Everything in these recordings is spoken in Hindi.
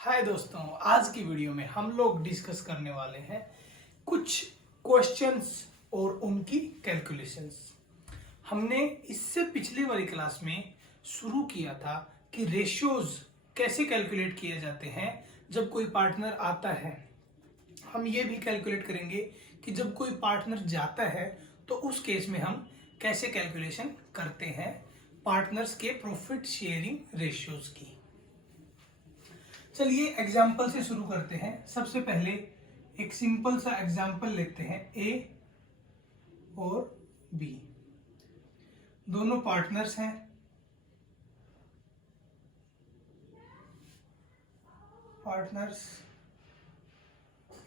हाय दोस्तों, आज की वीडियो में हम लोग डिस्कस करने वाले हैं कुछ क्वेश्चंस और उनकी कैलकुलेशंस। हमने इससे पिछली वाली क्लास में शुरू किया था कि रेशियोज कैसे कैलकुलेट किए जाते हैं जब कोई पार्टनर आता है। हम ये भी कैलकुलेट करेंगे कि जब कोई पार्टनर जाता है तो उस केस में हम कैसे कैलकुलेशन करते हैं पार्टनर्स के प्रॉफिट शेयरिंग रेशियोज की। चलिए एग्जाम्पल से शुरू करते हैं। सबसे पहले एक सिंपल सा एग्जाम्पल लेते हैं। ए और बी दोनों पार्टनर्स हैं।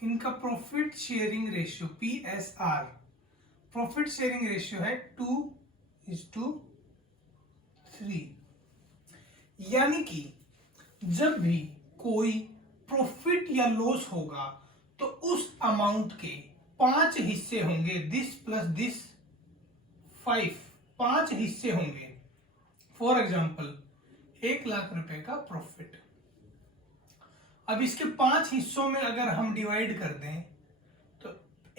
इनका profit sharing ratio PSR, profit sharing ratio है 2:3। यानी कि जब भी कोई प्रॉफिट या लॉस होगा तो उस अमाउंट के 5 हिस्से होंगे। दिस प्लस दिस 5 हिस्से होंगे। फॉर एग्जाम्पल 1 लाख रुपए का प्रॉफिट। अब इसके 5 हिस्सों में अगर हम डिवाइड कर दें तो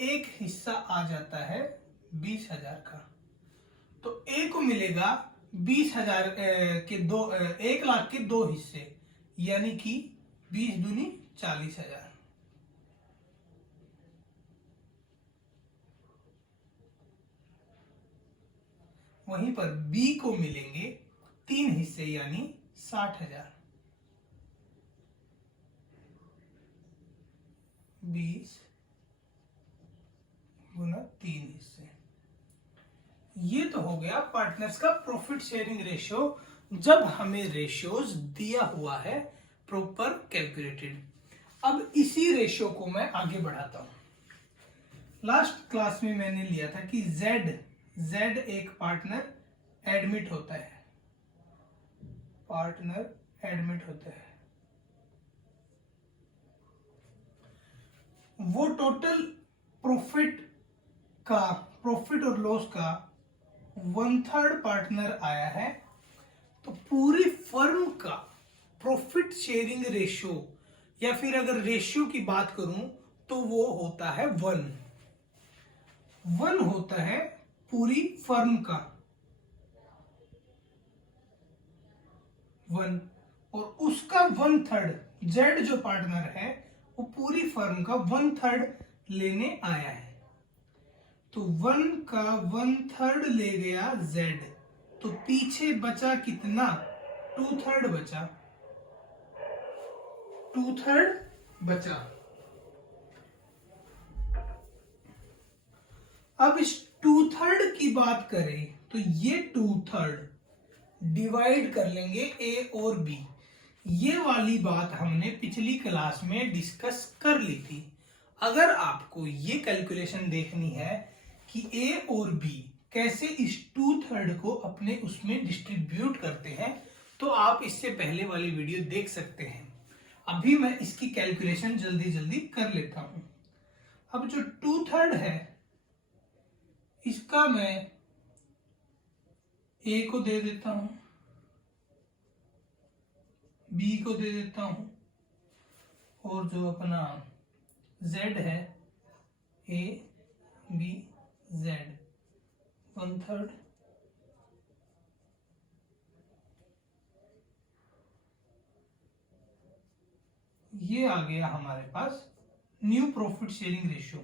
एक हिस्सा आ जाता है 20,000 का। तो ए को मिलेगा 20,000 के 1 लाख के 2 हिस्से, यानी कि 20 दूनी 40,000। वहीं पर बी को मिलेंगे 3 हिस्से यानी 60,000। 20 गुना 3 हिस्से। ये तो हो गया पार्टनर्स का प्रॉफिट शेयरिंग रेशियो जब हमें रेशियोज दिया हुआ है प्रॉपर कैलकुलेटेड। अब इसी रेशियो को मैं आगे बढ़ाता हूं। लास्ट क्लास में मैंने लिया था कि Z एक पार्टनर एडमिट होता है। वो टोटल प्रॉफिट और लॉस का 1/3 पार्टनर आया है। तो पूरी फर्म का प्रॉफिट शेयरिंग रेशियो, या फिर अगर रेशियो की बात करूं तो वो होता है 1 होता है पूरी फर्म का 1, और उसका 1/3 Z जो पार्टनर है वो पूरी फर्म का 1/3 लेने आया है। तो 1 का 1/3 ले गया Z, तो पीछे बचा कितना? 2/3 बचा। 2/3 बचा। अब इस 2/3 की बात करें तो ये 2/3 डिवाइड कर लेंगे ए और बी। ये वाली बात हमने पिछली क्लास में डिस्कस कर ली थी। अगर आपको ये कैलकुलेशन देखनी है कि ए और बी कैसे इस 2/3 को अपने उसमें डिस्ट्रीब्यूट करते हैं, तो आप इससे पहले वाली वीडियो देख सकते हैं। अभी मैं इसकी कैलकुलेशन जल्दी कर लेता हूं। अब जो 2/3 है इसका मैं ए को दे देता हूं, बी को दे देता हूं, और जो अपना Z है A B Z 1/3। ये आ गया हमारे पास न्यू प्रॉफिट शेयरिंग रेशियो।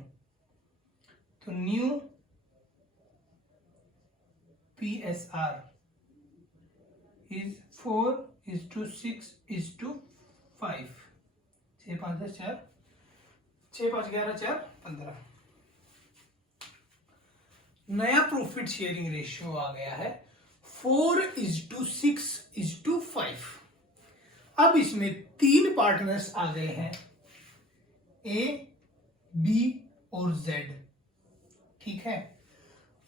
तो न्यू PSR इज 4:6:5। 6 5 4 6 5 11 4 15। नया प्रॉफिट शेयरिंग रेशियो आ गया है 4:6:5। अब इसमें 3 पार्टनर्स आ गए हैं, A, B और Z। ठीक है,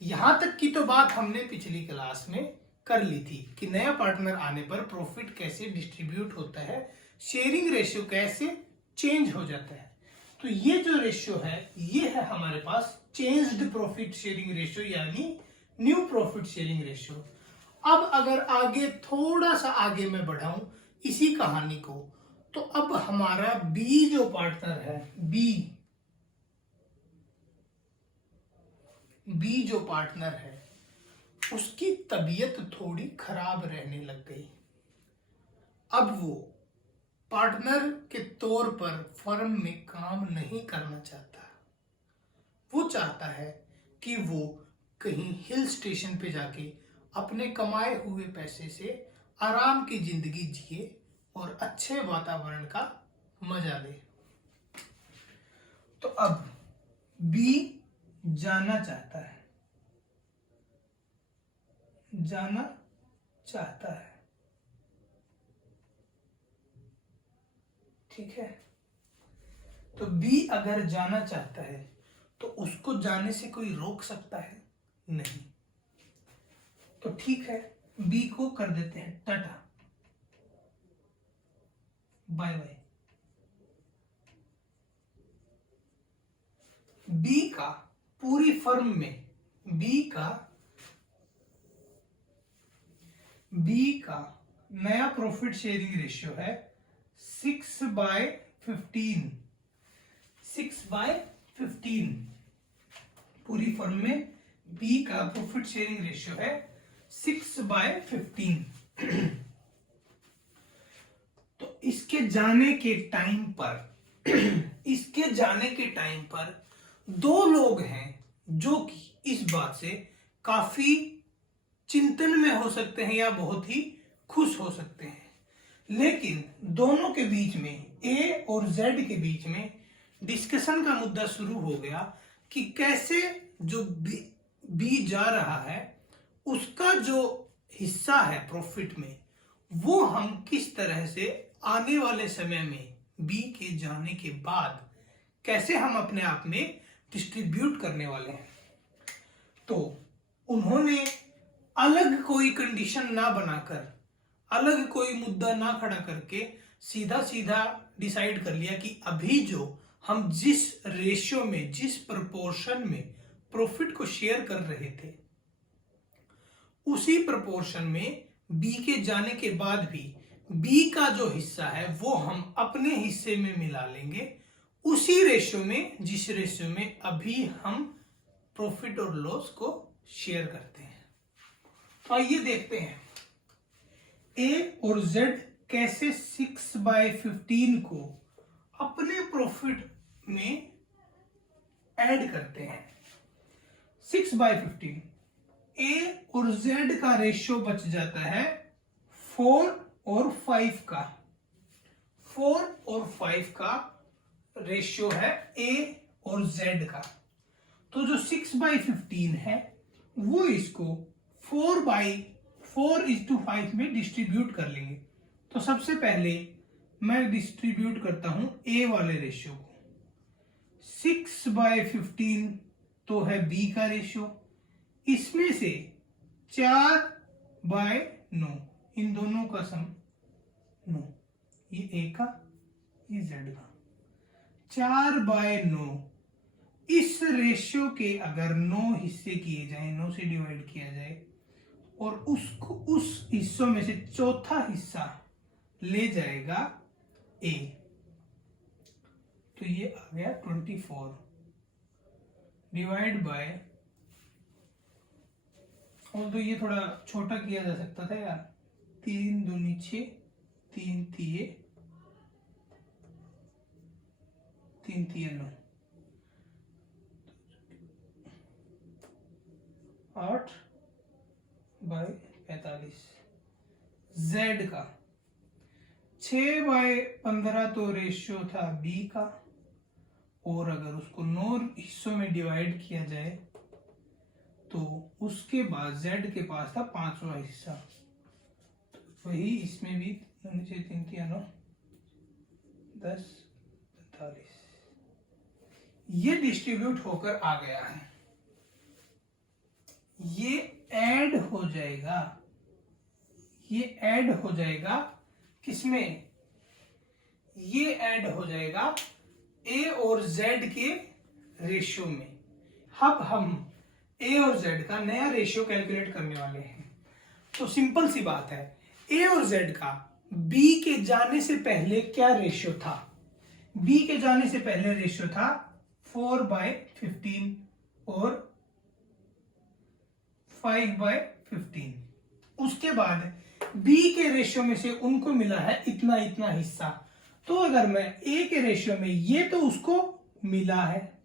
यहां तक की तो बात हमने पिछली क्लास में कर ली थी कि नया पार्टनर आने पर प्रॉफिट कैसे डिस्ट्रीब्यूट होता है, शेयरिंग रेशियो कैसे चेंज हो जाता है। तो ये जो रेशियो है ये है हमारे पास चेंज्ड प्रॉफिट शेयरिंग रेशियो, यानी न्यू प्रॉफिट शेयरिंग रेशियो। अब अगर आगे थोड़ा सा आगे मैं बढ़ाऊं इसी कहानी को, तो अब हमारा बी जो पार्टनर है, बी जो पार्टनर है उसकी तबीयत थोड़ी खराब रहने लग गई। अब वो पार्टनर के तौर पर फर्म में काम नहीं करना चाहता। वो चाहता है कि वो कहीं हिल स्टेशन पे जाके अपने कमाए हुए पैसे से आराम की जिंदगी जिए और अच्छे वातावरण का मजा ले। तो अब बी जाना चाहता है, ठीक है। तो बी अगर जाना चाहता है तो उसको जाने से कोई रोक सकता है? नहीं। तो ठीक है, बी को कर देते हैं टाटा, बाय बाय। बी का पूरी फर्म में बी का नया प्रॉफिट शेयरिंग रेशियो है 6/15। 6/15 पूरी फर्म में बी का प्रॉफिट शेयरिंग रेशियो है 6/15। तो इसके जाने के टाइम पर दो लोग हैं जो कि इस बात से काफी चिंतन में हो सकते हैं या बहुत ही खुश हो सकते हैं। लेकिन दोनों के बीच में, ए और जेड के बीच में डिस्कशन का मुद्दा शुरू हो गया कि कैसे जो बी जा रहा है उसका जो हिस्सा है प्रॉफिट में वो हम किस तरह से आने वाले समय में बी के जाने के बाद कैसे हम अपने आप में डिस्ट्रीब्यूट करने वाले हैं। तो उन्होंने अलग कोई कंडीशन ना बनाकर, अलग कोई मुद्दा ना खड़ा करके सीधा सीधा डिसाइड कर लिया कि अभी जो हम जिस रेशियो में, जिस प्रोपोर्शन में प्रॉफिट को शेयर कर रहे थे उसी प्रोपोर्शन में बी के जाने के बाद भी बी का जो हिस्सा है वो हम अपने हिस्से में मिला लेंगे उसी रेशियो में जिस रेशियो में अभी हम प्रॉफिट और लॉस को शेयर करते हैं। तो आइए देखते हैं ए और जेड कैसे 6/15 को अपने प्रॉफिट में ऐड करते हैं। 6/15 ए और जेड का रेशियो बच जाता है 4 और 5 का। 4 और 5 का रेशियो है ए और जेड का। तो जो 6/15 है वो इसको 4/4:5 में डिस्ट्रीब्यूट कर लेंगे। तो सबसे पहले मैं डिस्ट्रीब्यूट करता हूं ए वाले रेशियो को। 6/15 तो है बी का रेशियो, इसमें से 4/9, इन दोनों का सम 9, ये ए का, ये जेड का। 4/9 इस रेशियो के अगर 9 हिस्से किए जाएं, 9 से डिवाइड किया जाए और उसको उस हिस्सों में से चौथा हिस्सा ले जाएगा ए, तो ये आ गया 24 डिवाइड बाय, और तो ये थोड़ा छोटा किया जा सकता था यार, 3 दूनी 6, 3 तिये 9, 8/45। जेड का 6/15 तो रेशियो था बी का, और अगर उसको 9 हिस्सों में डिवाइड किया जाए तो उसके बाद जेड के पास था 5वां हिस्सा, तो वही इसमें भी 3 3 9 10 45 ये डिस्ट्रीब्यूट होकर आ गया है। ये ऐड हो जाएगा किसमें? ये ऐड हो जाएगा ए और जेड के रेशियो में। अब हम ए और जेड का नया रेशियो कैलकुलेट करने वाले हैं। तो सिंपल सी बात है, ए और जेड का बी के जाने से पहले क्या रेशियो था? बी के जाने से पहले रेशियो था 4/15 और 5/15। उसके बाद बी के रेशियो में से उनको मिला है इतना इतना हिस्सा। तो अगर मैं ए के रेशियो में, ये तो उसको मिला है,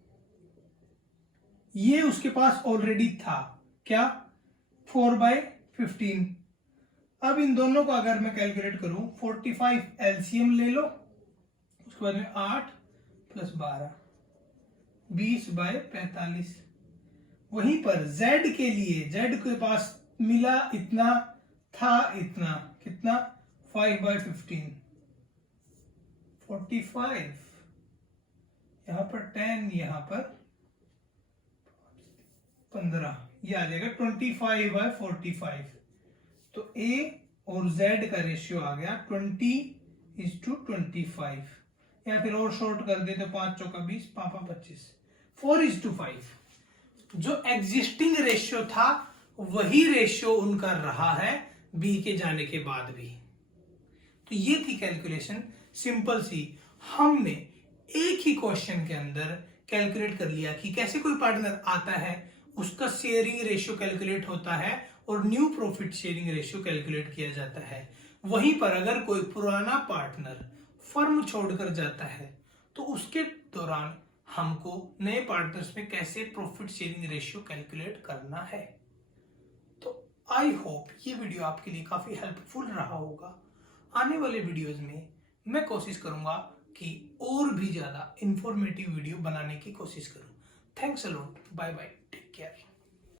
ये उसके पास ऑलरेडी था, क्या? 4/15। अब इन दोनों को अगर मैं कैलकुलेट करूं, 45 एलसीएम ले लो, उसके बाद में 8 + 12 20/45। वहीं पर z के लिए, z के पास मिला इतना, था इतना, कितना? 5/15, 45, यहां पर 10, यहां पर 15, ये आ जाएगा 25/45। तो a और z का रेशियो आ गया 20:25, या फिर और शॉर्ट कर दे तो 5 चौका 20, 5 25, 4:5। जो एग्जिस्टिंग रेशियो था वही रेशियो उनका रहा है बी के जाने के बाद भी। तो ये थी कैलकुलेशन, सिंपल सी। हमने एक ही क्वेश्चन के अंदर कैलकुलेट कर लिया कि कैसे कोई पार्टनर आता है, उसका शेयरिंग रेशियो कैलकुलेट होता है और new profit sharing ratio calculate किया जाता है। वहीं पर अगर कोई पुराना पार्टनर फर्म छोड़कर जाता है तो उसके दौरान हमको नए पार्टनर्स में कैसे प्रॉफिट शेयरिंग रेशियो कैलकुलेट करना है। तो आई होप ये वीडियो आपके लिए काफी हेल्पफुल रहा होगा। आने वाले वीडियोस में मैं कोशिश करूंगा कि और भी ज्यादा इंफॉर्मेटिव वीडियो बनाने की कोशिश करूं। Thanks a lot, bye bye.